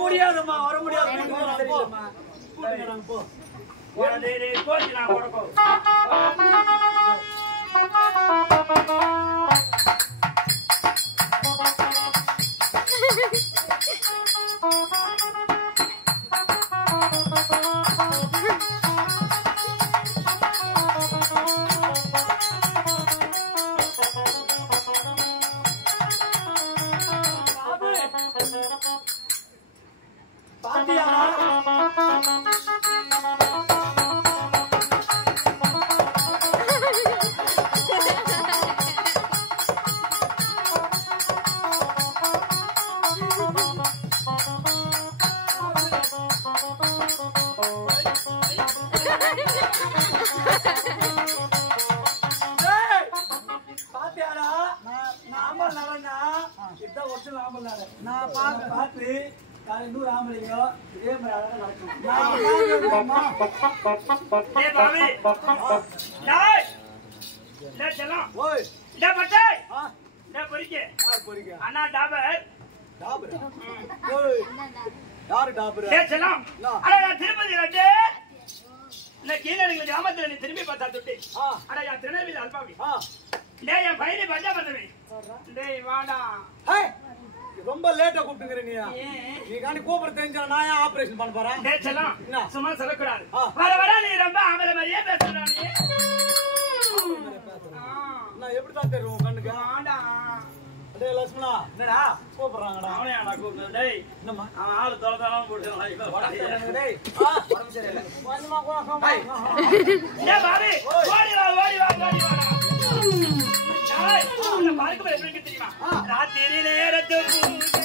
முடியாதுமா வர முடியாது கோச்சு நான் கொடுக்கும் திரும்பி பார்த்தா தொட்டி திருநெல்வேலி அல்பாவி என் பையனை பஞ்சா பண்ணவே வாடா ரொம்ப லேட்டா கூப்பிட்டுக்கிறீங்க நீ காணி கூப்பிட தெரிஞ்சா நான் ஆபரேஷன் பண்ண போறேன் சும்மா சொல்லக்கூடாது வர வர நீ ரொம்ப ஆம்பளை மாதிரியே பேசுற நான் எப்படிதான் தெரியும் கண்ணுக்கு டேய் லட்சுமணா என்னடா கூப்பிடுறாங்கடா அவனேடா கூப்பிடு டேய் என்னம்மா அவன் ஆளு தொலைதாலாம் போடுறான் டேய் உடம்பு சரியில்லை கொஞ்சமா கோசம் டேய் பாவி ஓடி வா டேய் இந்த பார்க்க எப்படி தெரியுமா ராத்திரி நேரத்துக்கு